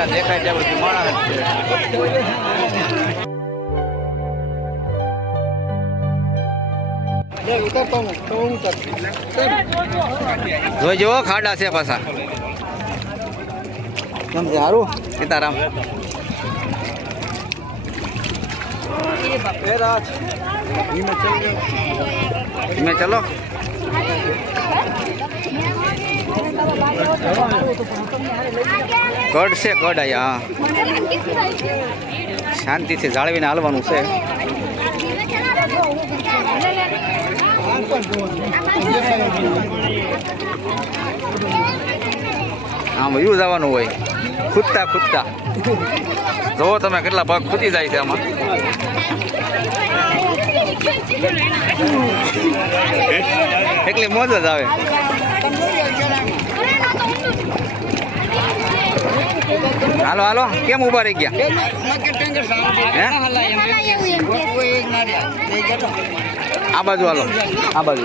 જ્યાં દેખાય ત્યાં બધી માણસ જોઈજો ખાડા છે પાછા. કેમ છે સારું સીતારામ? ધીમે ચલો. કડ છે કડ આયા. શાંતિથી જાળવીને હાલવાનું છે. આમ વયું જવાનું હોય ખૂદતા ખૂદતા. જોવો તમે કેટલા પગ ખૂદી જાય છે આમાં. એટલી મોજ જ આવે. હાલો હાલો, કેમ ઉભા રહી ગયા? આ બાજુ હાલો, આ બાજુ.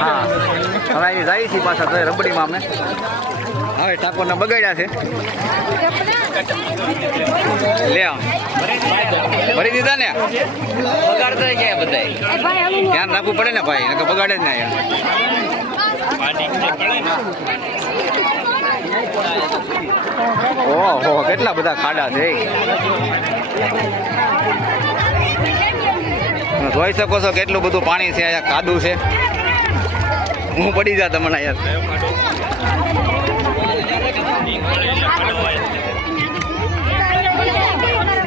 હા હવે અહીં જાય છે પાછા તો રબડીમાં અમે. હવે ઠાકોરને બગાડ્યા છે. લે ભરી દીધા ને? બગાડતા ક્યાં બધા? ધ્યાન રાખવું પડે ને ભાઈ, નકર બગાડે જ ને યાર. ઓહો કેટલા બધા ખાડા છે. જોઈ શકો છો કેટલું બધું પાણી છે. અહીંયા કાદું છે. હું પડી જા તમને યાર.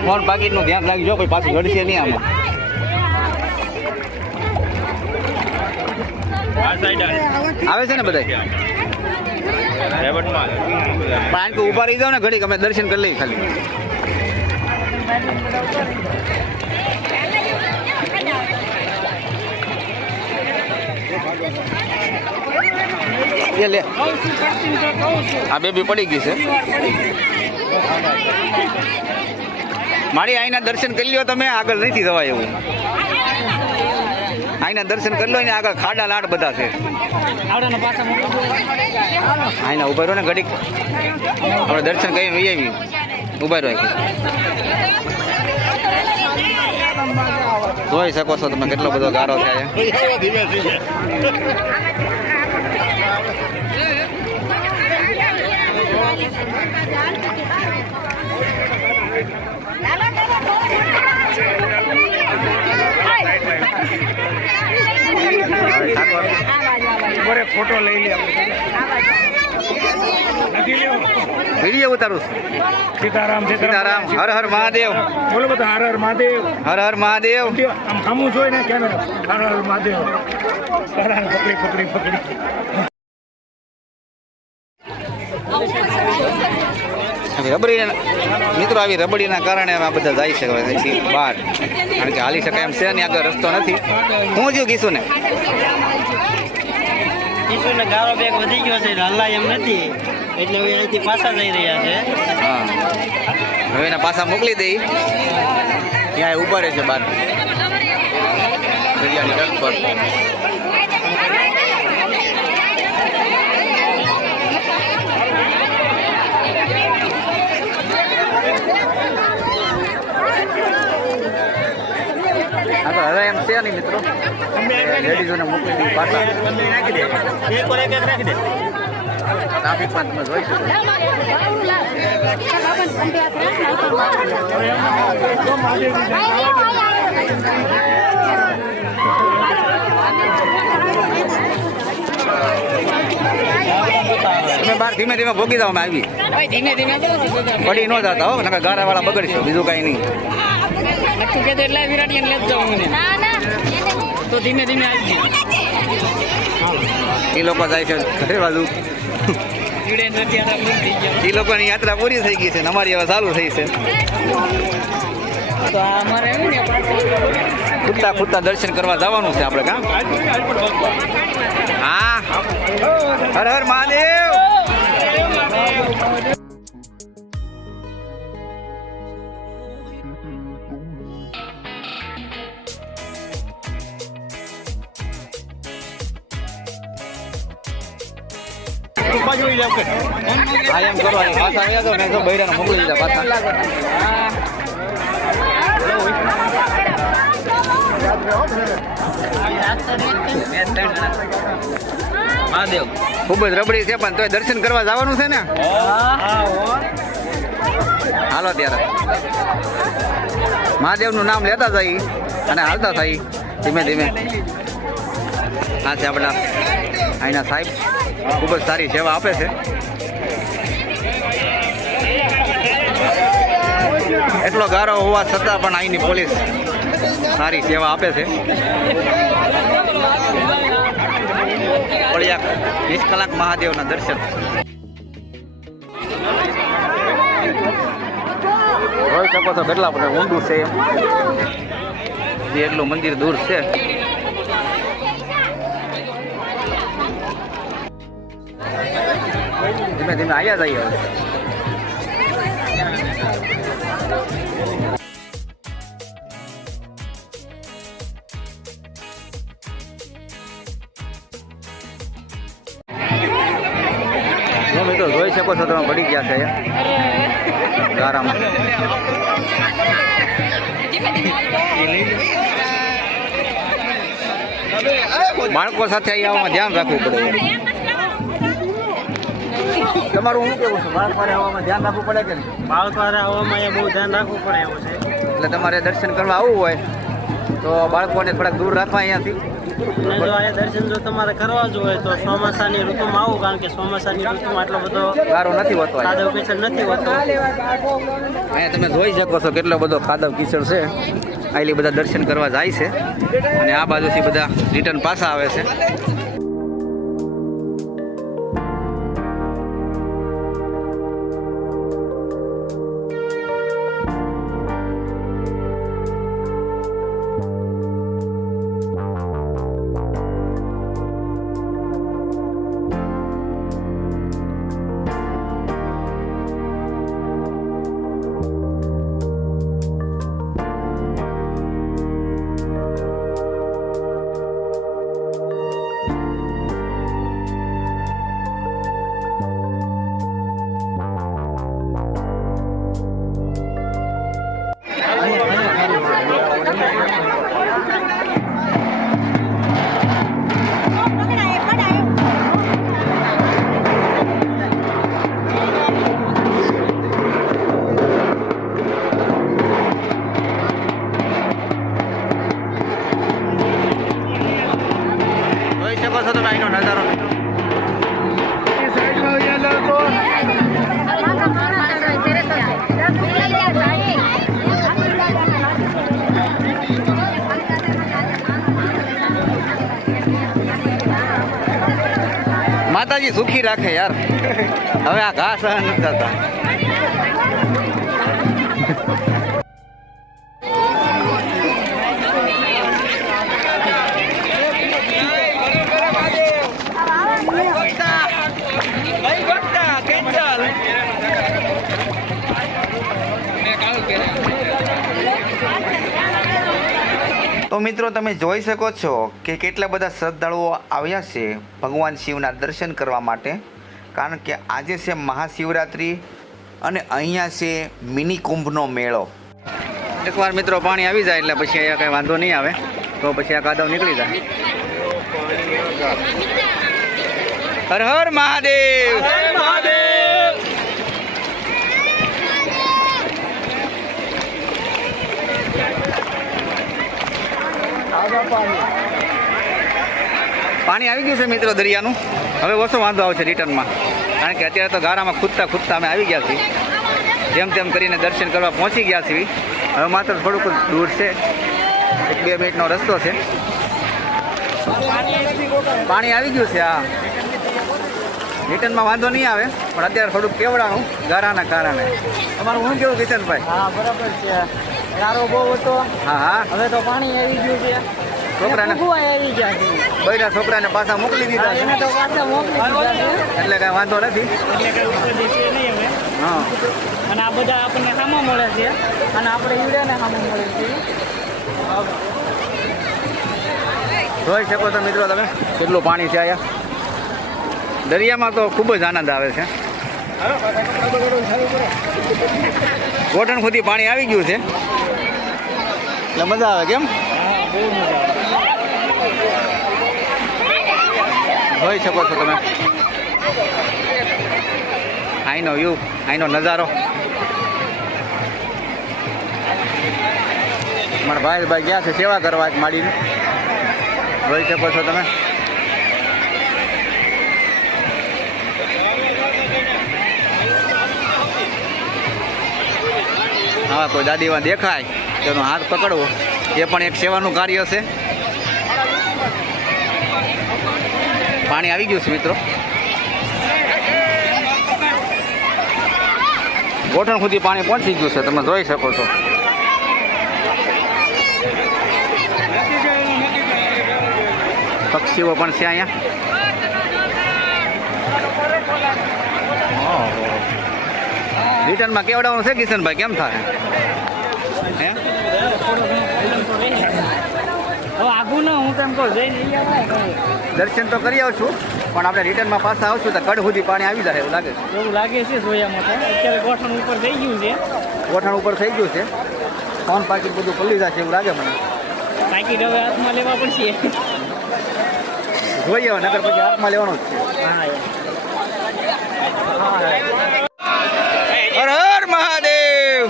ફોન પાકીટનું ધ્યાન રાખજો પછી પાછું લડશે નહીં આમાં. આવે છે ને બધા? પાંચ તો ઉભા રહી જાઓ ને ઘડીક, અમે દર્શન કરી લઈએ ખાલી. લે આ બેબી પડી ગઈ છે મારી. અહીંના દર્શન કરી લ્યો તમે, આગળ નથી જવાય એવું. અહીંના દર્શન કરી લો ને, આગળ ખાડા લાડ બધા છે. અહીંના ઉભા રહો ને ઘડીક, આપણે દર્શન કરીને વહી આવી. ઉભા રહો. જોઈ શકો છો તમે કેટલો બધો ગારો થાય. ફોટો લઈ લે. વિડીયો ઉતારું. સીતારામ સીતારામ. હર હર મહાદેવ. બોલો બધા હર હર મહાદેવ. હર હર મહાદેવ. આમ સામું જોઈ ને કેમેરા. હર હર મહાદેવ. પકડી પકડી પકડી. રબડી મિત્રો, આવી રબડીના કારણે આ બધા જાય છે બહાર, કારણ કે હાલી શકાય એમ છે ને, આગળ રસ્તો નથી. હું જો કીશું ને ગારો બેગ વધી ગયો છે, હલાય એમ નથી, એટલે હવે અહીંથી પાછા જઈ રહ્યા છે. હા હવે એના પાછા મોકલી દઈ. ત્યાં ઉભા રહે છે બહાર દરિયાની તટ પર. હવે એમ છે નહીં મિત્રો, લેડીઝોને મોકલી દઈ પાછા. ટ્રાફિકમાં તમે જોઈ શકો. તમે બહાર ધીમે ધીમે ભોગી જાઓ. અમે આવી ધીમે ધીમે પડી ન જતા હો, નકર ગારા વાળા બગડશો, બીજું કઈ નહીં. એટલે વિરાટિયન લેત જાઉં મને તો ધીમે ધીમે આવી. એ લોકો જાય છે ઘરે બાજુ. એ લોકોની યાત્રા પૂરી થઈ ગઈ છે ને અમારી હવે ચાલુ થઈ છે. તો અમારે ખૂદતા ખૂદતા દર્શન કરવા જવાનું છે આપણે. કામ હા. હર હર મહાદેવ. હા એમ કરો પાછા આવ્યા તો મેં તો બૈરાને મોકલી દીધા પાછા. મહાદેવ ખૂબ જ રબડી છે પણ તોય દર્શન કરવા જવાનું છે ને. હાલો ત્યારે મહાદેવનું નામ લેતા થઈ અને હાલતા થઈ ધીમે ધીમે. આ છે આપણા અહીંના સાહેબ, ખૂબ જ સારી સેવા આપે છે. એટલો ગારો હોવા છતાં પણ અહીંની પોલીસ સારી સેવા આપે છે. પડ્યા 20 કલાક મહાદેવના દર્શન. જોઈ શકો છો કેટલા બધા ઊંડું છે જે એટલું મંદિર દૂર છે. ધીમે ધીમે આવ્યા જઈએ હવે. મિત્રો જોઈ શકો છો તમે પડી ગયા છે અહીંયા ગારામાં. બાળકો સાથે આવવામાં ધ્યાન રાખવું પડે. તમારું શું કેવું છે? બાળકોને આવવામાં ધ્યાન રાખવું પડે કે નહીં? બાળકોને આવવામાં બહુ ધ્યાન રાખવું પડે એવું છે. એટલે તમારે દર્શન કરવા આવવું હોય તો બાળકોને થોડાક દૂર રાખવા અહીંયાથી. જો આ દર્શન જો તમારે કરવા જ હોય તો ચોમાસાની ઋતુમાં આવું, કારણ કે ચોમાસાની ઋતુમાં આટલો બધો ગારો નથી હોતો, ખાધો કિચડ નથી હોતો. અહીંયા તમે જોઈ શકો છો કેટલો બધો ખાધવ કિચડ છે. આટલી બધા દર્શન કરવા જાય છે અને આ બાજુથી બધા રિટર્ન પાછા આવે છે. માતાજી સુખી રાખે યાર. હવે આ ઘા સહન નથી થતા. તો મિત્રો તમે જોઈ શકો છો કે કેટલા બધા શ્રદ્ધાળુઓ આવ્યા છે ભગવાન શિવના દર્શન કરવા માટે, કારણ કે આજે છે મહાશિવરાત્રિ અને અહીંયા છે મિની કુંભનો મેળો. એકવાર મિત્રો પાણી આવી જાય એટલે પછી અહીંયા કંઈ વાંધો નહીં આવે, તો પછી આ કાદવ નીકળી જાય. હર હર મહાદેવ. પાણી આવી ગયું છે મિત્રો દરિયાનું. હવે ઓછો વાંધો આવશે રિટર્નમાં, કારણ કે અત્યારે તો ગારામાં ખૂદતા ખૂદતા અમે આવી ગયા છીએ. જેમ તેમ કરીને દર્શન કરવા પહોંચી ગયા છીએ. હવે માત્ર થોડુંક દૂર છે, 1-2 મિનિટનો રસ્તો છે. પાણી આવી ગયું છે. હા, રિટર્નમાં વાંધો નહીં આવે, પણ અત્યારે થોડુંક કેવડાનું ગારાના કારણે. તમારું શું કેવું કિશનભાઈ? હા બરાબર છે. ગારો બહુ હતો. હા હા, હવે તો પાણી આવી ગયું છે. છોકરાને આવી ગયા છે. બૈરા છોકરાને પાછા મોકલી દીધા છે. એને તો પાછા મોકલી દીધા છે. એટલે કાંઈ વાંધો નથી. હા, અને આ બધા આપણને સામા મળે છે અને આપણે ઈવડેને સામા મળે છે. જોઈ શકો છો મિત્રો તમે કેટલું પાણી છે અહીંયા દરિયામાં તો ખૂબ જ આનંદ આવે છે. ઘોટણ સુધી પાણી આવી ગયું છે એટલે મજા આવે. કેમ જોઈ શકો છો તમે અહીંનો વ્યૂ, અહીંનો નજારો. મારા ભાઈ ગયા છે સેવા કરવા માંડીને. જોઈ શકો છો તમે. હા, કોઈ દાદીમાં દેખાય તેનો હાથ પકડવો એ પણ એક સેવાનું કાર્ય છે. પાણી આવી ગયું છે મિત્રો. ગોઠણ સુધી પાણી પહોંચી ગયું છે, તમે જોઈ શકો છો. પક્ષીઓ પણ છે અહીંયા. રિટર્નમાં કેવડાવવાનું છે કિશનભાઈ, કેમ થાય હે? આગું ના હું તેમ કહું જઈને દર્શન તો કરી આવશું પણ આપણે રિટર્નમાં પાછા આવશું તો કડ સુધી પાણી આવી જાય એવું લાગે છે. એવું લાગે છે જોયામાં તો. અત્યારે ગોઠણ ઉપર થઈ ગયું છે. ગોઠણ ઉપર થઈ ગયું છે. ફોન પાકીટ બધું પલ્લી જશે એવું લાગે મને. પાકીટ હવે હાથમાં લેવા પડશે. જોઈએ હવે, નગર પછી હાથમાં લેવાનું જ છે. હર હર મહાદેવ.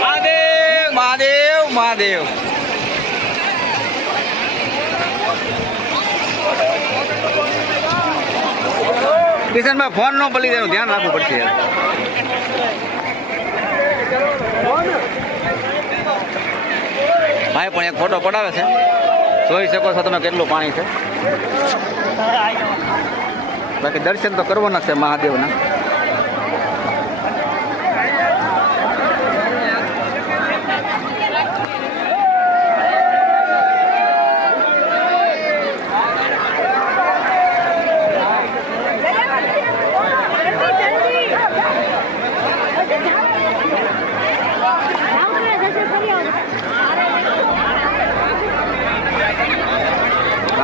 મહાદેવ મહાદેવ મહાદેવ. કિશનભાઈ ફોન નો પલી જાય, ધ્યાન રાખવું પડશે. ભાઈ પણ એક ફોટો પડાવે છે, જોઈ શકો છો તમે કેટલું પાણી છે. બાકી દર્શન તો કરવાના છે મહાદેવના.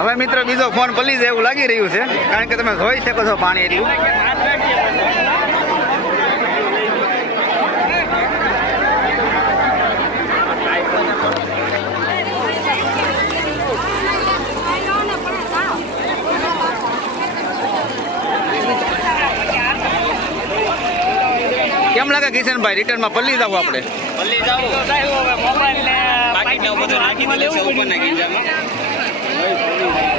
હવે મિત્ર બીજો ફોન પલી જાય એવું લાગી રહ્યું છે, કારણ કે તમે જોઈ શકો છો પાણી એટલું. કેમ લાગે કિશનભાઈ, રિટર્નમાં પલ્લી જવું આપણે?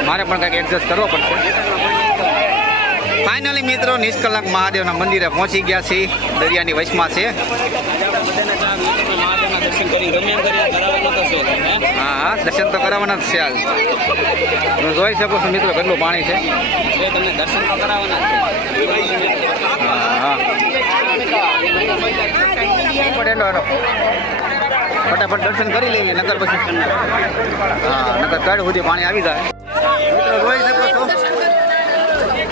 મારે પણ કંઈક એડજસ્ટ કરવો પડશે. ફાઇનલી મિત્રો નિષ્કલંક મહાદેવના મંદિરે પહોંચી ગયા છીએ. દરિયાની વચમાં છે. હા હા, દર્શન તો કરાવવાના જ છે. હાલ તમે જોઈ શકો છો મિત્રો કેટલું પાણી છે. તમને દર્શન તો કરાવવાના જ છે. હા ફટાફટ દર્શન કરી લઈએ, નગર પછી હા નગર કડ સુધી પાણી આવી જાય. મિત્રો જોઈ શકો છો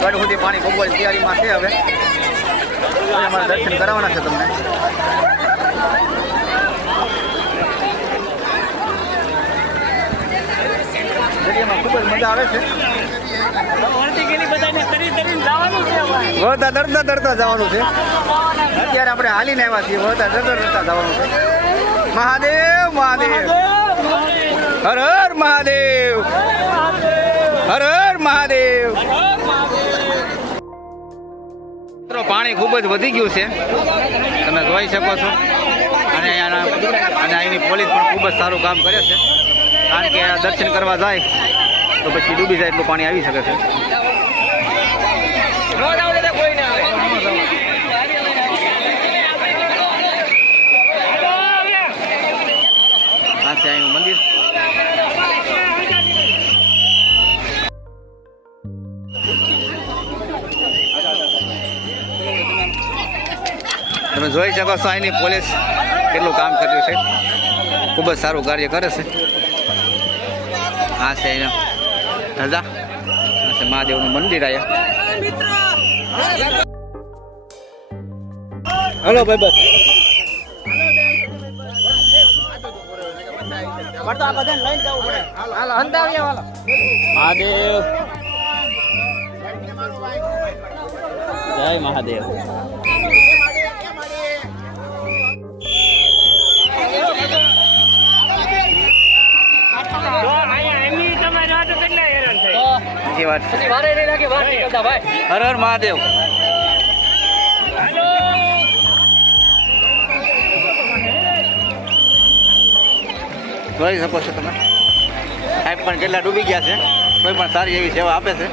કડ સુધી પાણી બપોર તૈયારીમાં છે. હવે અમારે દર્શન કરાવવાના છે તમને. દરિયામાં ખૂબ જ મજા આવે છે. વળતા દરતા જવાનું છે. અત્યારે આપણે હાલીને આવ્યા છીએ, વળતા દરતા જવાનું છે. મહાદેવ મહાદેવ, હર હર મહાદેવ, હર હર મહાદેવ. પાણી ખૂબ જ વધી ગયું છે, તમે જોઈ શકો છો. અને અહીંની પોલીસ પણ ખૂબ જ સારું કામ કરે છે, કારણ કે દર્શન કરવા જાય તો પછી ડૂબી જાય એટલું પાણી આવી શકે છે. આ છે અહીંનું મંદિર. તમે જોઈ શકો છો અહીંની પોલીસ કેટલું કામ કર્યું છે, ખૂબ જ સારું કાર્ય કરે છે. આ છે એનો ધજા, આ છે મહાદેવનું મંદિર. આયા હલો ભાઈ બસ. મહાદેવ જય મહાદેવ. સાચી વાત છે. હર હર મહાદેવ. જોઈ શકો છો તમે સાહેબ પણ કેટલા ડૂબી ગયા છે, કોઈ પણ સારી એવી સેવા આપે છે.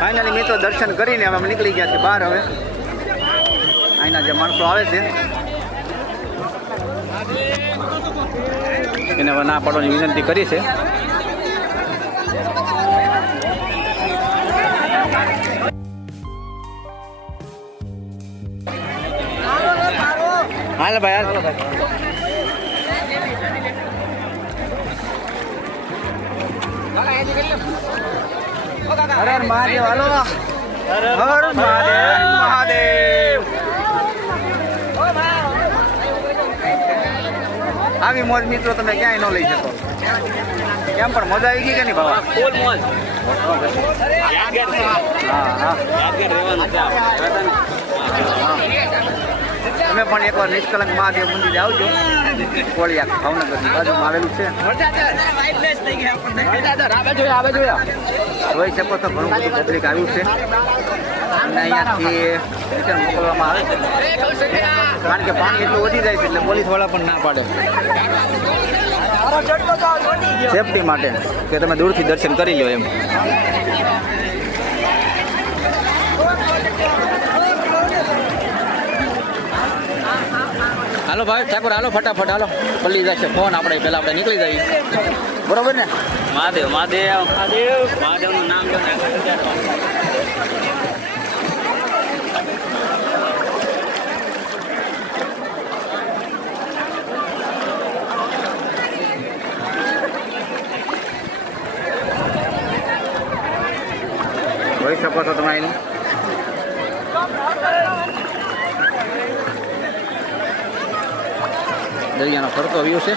ફાઇનલી મિત્રો દર્શન કરીને હવે અમે નીકળી ગયા છે બહાર. હવે અહીંના જે માણસો આવે છે એને હવે ના પાડવાની વિનંતી કરી છે. હાલ ભાઈ હાલ. હર હર મહાદેવ. હાલો હર હર મહાદેવ. મહાદેવ આવી મોજ મિત્રો તમે ક્યાંય ન લઈ શકો. કેમ પણ મજા આવી ગઈ કે નહીં બાબા? ફૂલ મોજ. હા હા. તમે પણ એકવાર નિષ્કલંક મહાદેવ મંદિરે આવજો. કોળિયા ભાવનગરની બાજુમાં આવેલું છે. જોઈ શકો છો ઘણું બધું પબ્લિક આવ્યું છે અને અહીંયાથી રિટર્ન મોકલવામાં આવે છે, કારણ કે પાણી એટલું વધી જાય છે એટલે પોલીસવાળા પણ ના પાડે સેફટી માટે કે તમે દૂરથી દર્શન કરી લો એમ. હાલો ભાઈ ઠાકોર, હાલો ફટાફટ હાલો, પલ્લી જશે ફોન. આપણે પહેલાં આપણે નીકળી જઈએ, બરોબર ને? મહાદેવ મહાદેવ મહાદેવ મહાદેવનું નામ લો ને. જોઈ શકો છો તમે એનું દરિયાનો ફરતો વ્યૂ છે.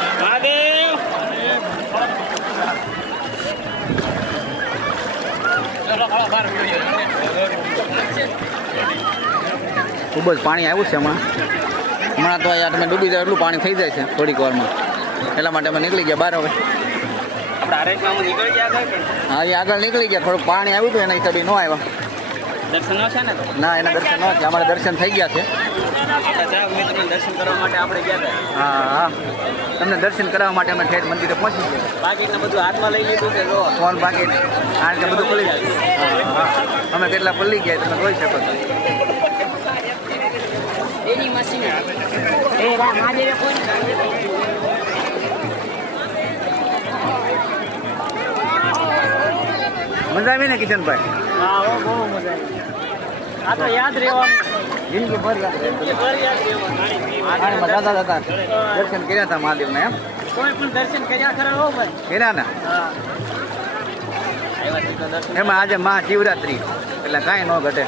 ખૂબ જ પાણી આવ્યું છે હમણાં તો અહીંયા તમે ડૂબી જાય એટલું પાણી થઈ જાય છે થોડીક વારમાં, એટલા માટે અમે નીકળી ગયા બહાર. હવે હા એ આગળ નીકળી ગયા, થોડુંક પાણી આવ્યું હતું એના હિસાબે ન આવ્યા. દર્શન છે ને? ના એના દર્શન ન છે, અમારે દર્શન થઈ ગયા છે. દર્શન કરવા માટે આપણે ગયા હતા. હા હા, તમને દર્શન કરાવવા માટે અમે ઠેઠ મંદિરે પહોંચી ગયા. બાકી બધું હાથમાં લઈ લીધું છે. જો ફોન બાકી કારણ કે બધું પલ્લી જાય. હા અમે કેટલા પલ્લી ગયા તમે જોઈ શકો છો. મજા આવી ને કિશનભાઈ? હા બહુ મજા આવી. આ તો યાદ રહેવાનું, જિંદગી ભર યાદ રહેવાનું. દાદા દાદા દર્શન કર્યા હતા મહાદેવને એમ? કોઈ પણ દર્શન કર્યા ખરા હો ભાઈ. કર્યા ને? એમાં આજે મહાશિવરાત્રી એટલે કાંઈ ન ઘટે.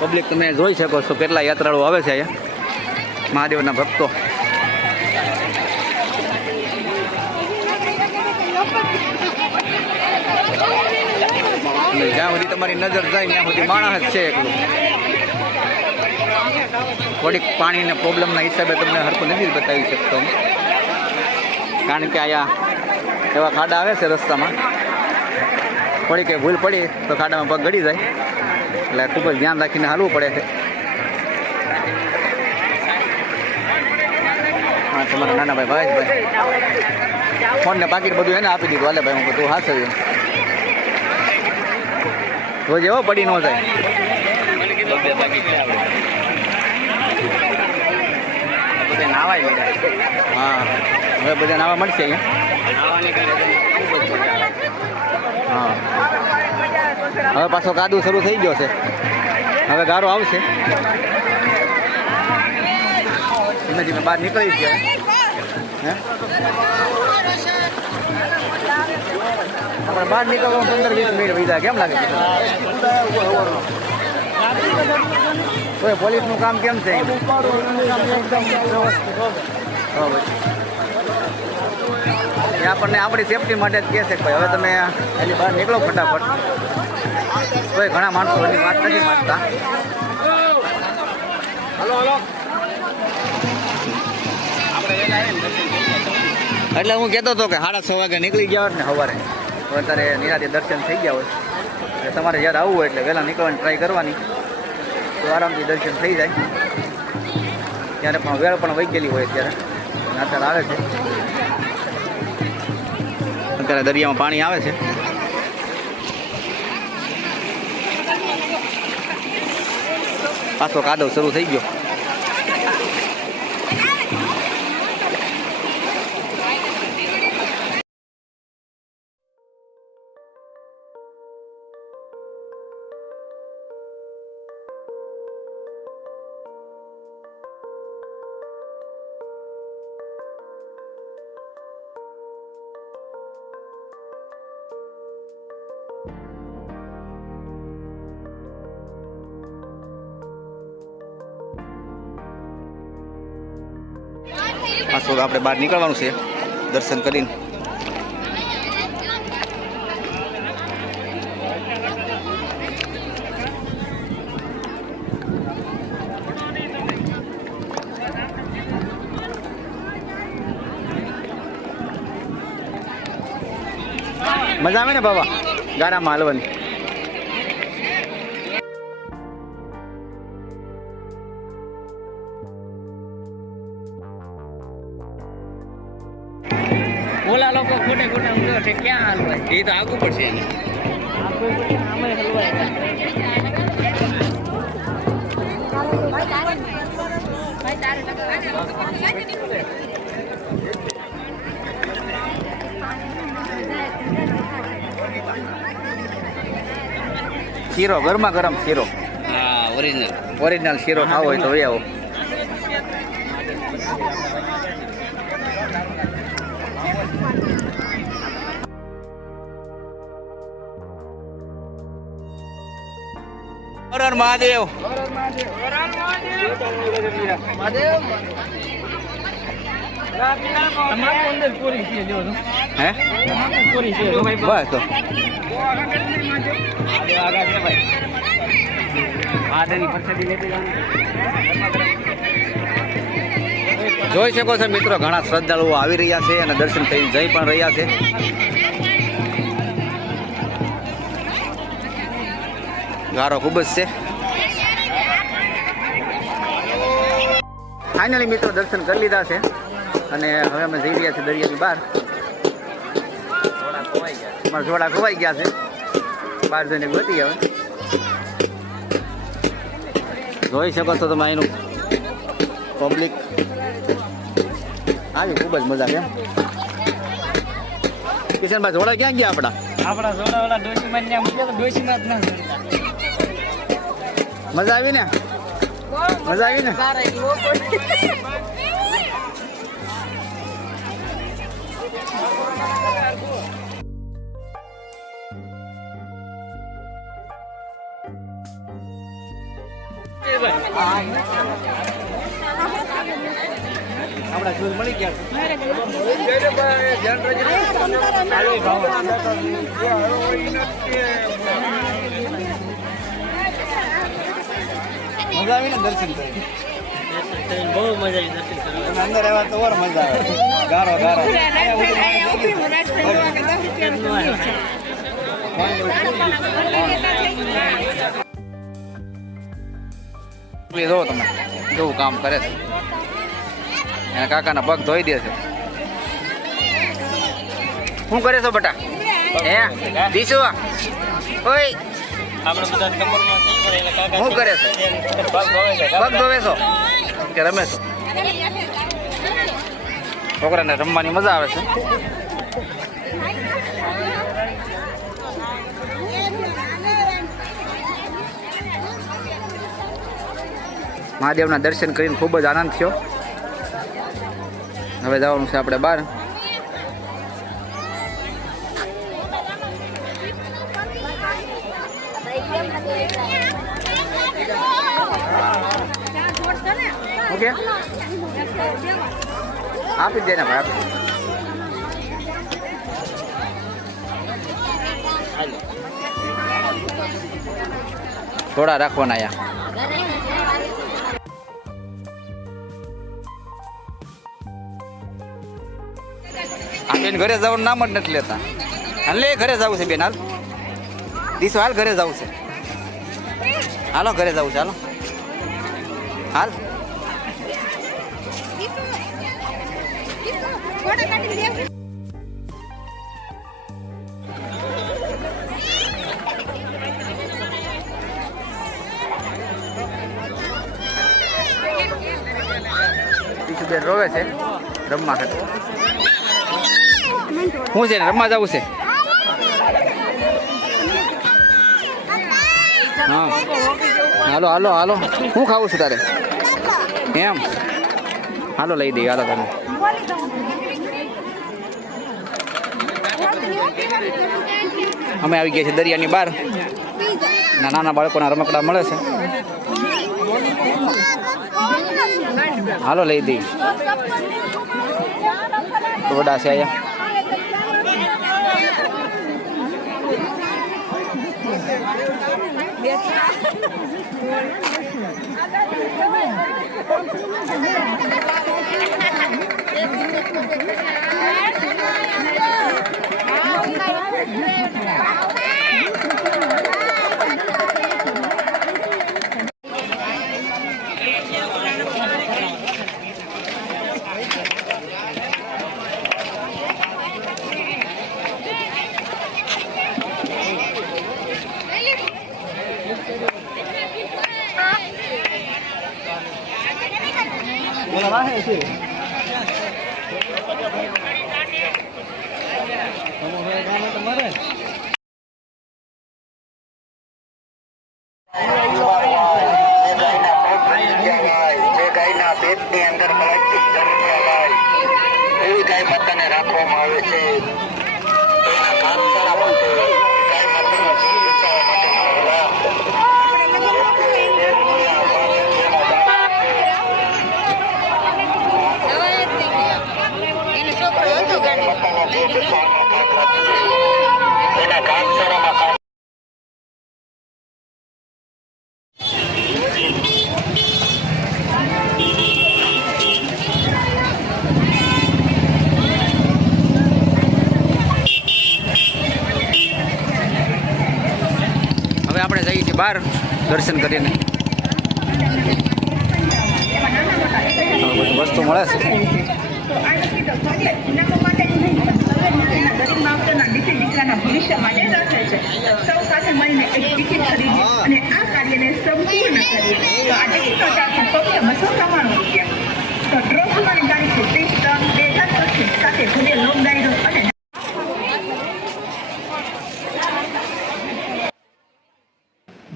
પબ્લિક તમે જોઈ શકો છો કેટલા યાત્રાળુ આવે છે અહીંયા, મહાદેવના ભક્તો. જ્યાં સુધી તમારી નજર જાય ત્યાં સુધી માણસ જ છે એકલું. થોડીક પાણીના પ્રોબ્લેમના હિસાબે તમને હરખું નથી બતાવી શકતો, કારણ કે અહીંયા એવા ખાડા આવે છે રસ્તામાં, થોડી કંઈ ભૂલ પડી તો ખાડામાં પગ ગળી જાય, એટલે ખૂબ જ ધ્યાન રાખીને હાલવું પડે છે. હા તમારા નાના ભાઈ ભાઈ ફોનને પાકીટ બધું એને આપી દીધું. હાલે ભાઈ હું તું હાથવી રોજ એવો પડી ન જાય. બધા નાવાય હા, હવે બધા નાવા મળશે અહીંયા. હા હવે પાછો કાદુ શરૂ થઈ ગયો છે, હવે ગારો આવશે. ધીમે ધીમે બહાર નીકળી ગયા હે. આપણે બહાર નીકળવામાં 15-20 મિનિટ વહી જાય. કેમ લાગે પોલીસનું કામ કેમ છે? એ આપણને આપણી સેફટી માટે જ કહે છે કે ભાઈ હવે તમે એની બહાર નીકળો ફટાફટ. તો ઘણા માણસો એની વાત નથી માનતા. એટલે હું કહેતો હતો કે 6:30 વાગે નીકળી ગયા હોત ને સવારે તો અત્યારે નિરાતે દર્શન થઈ ગયા હોય. એટલે તમારે જ્યારે આવવું હોય એટલે વહેલા નીકળવાની ટ્રાય કરવાની તો આરામથી દર્શન થઈ જાય. ત્યારે પણ વેળ પણ વહી ગયેલી હોય ત્યારે અત્યારે આવે છે. અત્યારે દરિયામાં પાણી આવે છે. પાછો કાદવ શરૂ થઈ ગયો. પાછો આપણે બહાર નીકળવાનું છે દર્શન કરીને. મજા આવે ને બાબા ગાડામાં હાલવાની? ઓલા લોકો ખોટે ખોટા ઊંઘ્યો છે ક્યાં હાલવાય? એ તો આગવું પડશે એને. આમે હલવાય. શીરો ગરમા ગરમ શીરો. હા, ઓરિજિનલ શીરો ખાવો હોય તો એ આવો. હર હર મહાદેવ. તમાકુ અંદર પૂરી છે જો તો. હે તમાકુ પૂરી છે જો ભાઈ. બસ તો આગળ છે ભાઈ. આદરની પરસાદી લેતી જવાનું. જોઈ શકો છો મિત્રો, ઘણા શ્રદ્ધાળુઓ આવી રહ્યા છે અને દર્શન થઈને જઈ પણ રહ્યા છે. ગારો ખૂબ જ છે. ફાઇનલી મિત્રો દર્શન કરી લીધા છે અને હવે અમે જઈ રહ્યા છીએ દરિયાની બહાર. અમારા જોડા ખોવાઈ ગયા છે, બહાર જઈને ગોતી હવે. જોઈ શકો છો તમે અહીંનું પબ્લિક આવી ખૂબ જ મજા કેમ. કિશનભાઈ જોડા ક્યાં ગયા આપણા? આપણા જોડાવાળા ડોશીમાં ને મૂક્યા તો ડોશીમાં જ ના જડતા. મજા આવી ને? મજા આવી ને? આપણા શૂઝ મળી ગયા. મજા આવી ને દર્શન કરી? બહુ મજા આવી દર્શન કરવા. અંદર આવ્યા તો ઓર મજા આવે. ગારો ગારો જો તમે કેવું કામ કરે છે. એના કાકાના પગ ધોઈ દે છે. શું કરે છો બટા? હે દીશુ ઓય આપણે બધા કમરમાં થઈ પડે એટલે કાકા શું કરે છે? પગ ધોવે છો કે રમે છો? છોકરાને રમવાની મજા આવે છે. મહાદેવના દર્શન કરીને ખૂબ જ આનંદ થયો. હવે જવાનું છે આપણે બહાર. ઓકે આપી દે ને ભાઈ થોડા રાખવાના યા આ બેન ઘરે જવાનું નામ જ નથી લેતા હાલ લે ઘરે જવું છે બેન હાલ દીસો હાલ ઘરે જવું છે હાલો ઘરે જવું છે હાલો હાલ દીસુ બેન રોવે છે રમવા ખાતે શું છે ને રમવા જવું છે હા હાલો હાલો હાલો શું ખાવું છે તારે એમ હાલો લઈ દઈએ હાલો તમે અમે આવી ગયા છીએ દરિયાની બહાર નાના બાળકોના રમકડા મળે છે હાલો લઈ દઈએ દોડા છે અહીંયા રાખવામાં આવે છે આપણે જઈએ છીએ બહાર દર્શન કરીને બધું વસ્તુ મળે છે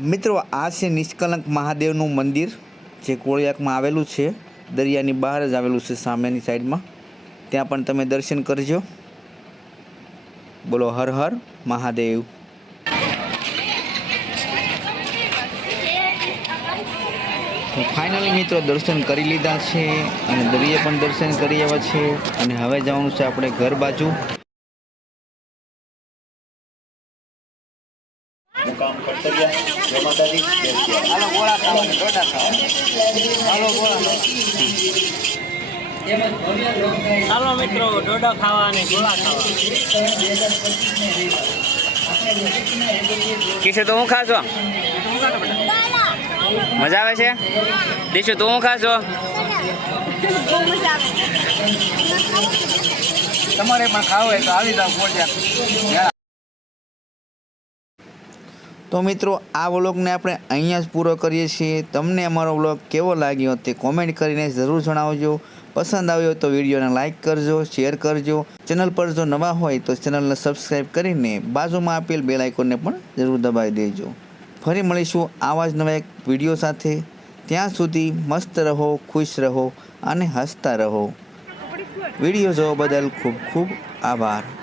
મિત્રો આ છે નિષ્કલંક મહાદેવનું મંદિર જે કોળિયાકમાં આવેલું છે દરિયાની બહાર જ આવેલું છે સામેની સાઈડમાં ત્યાં પણ તમે દર્શન કરજો બોલો હર હર મહાદેવ તો ફાઇનલી મિત્રો દર્શન કરી લીધા છે અને દરિયે પણ દર્શન કરી આવ્યા છે અને હવે જવાનું છે આપણે ઘર બાજુ કામ કર્તવ્ય જય માતાજી હાલો ગોળા ખાવા ડોડા ખાવા હાલો ગોળા ચાલો મિત્રો ડોડા ખાવા અને ગોળા ખાવા કિશો તો હું ખાશો મજા આવે છે દીશુ તો હું ખાશો તમારે પણ ખાવું હોય તો આવી જાવ કોળિયાક તો મિત્રો આ વ્લોગને આપણે અહીંયા જ પૂરો કરીએ છીએ તમને અમારો વ્લોગ કેવો લાગ્યો તે કોમેન્ટ કરીને જરૂર જણાવજો પસંદ આવ્યો તો વિડીયોને લાઇક કરજો શેર કરજો ચેનલ પર જો નવા હોય તો ચેનલને સબસ્ક્રાઈબ કરીને બાજુમાં આપેલ બેલ આઇકોનને પણ જરૂર દબાવી દેજો ફરી મળીશું આવા જ નવા એક વિડીયો સાથે ત્યાં સુધી મસ્ત રહો ખુશ રહો અને હસતા રહો વિડીયો જોવા બદલ ખૂબ ખૂબ આભાર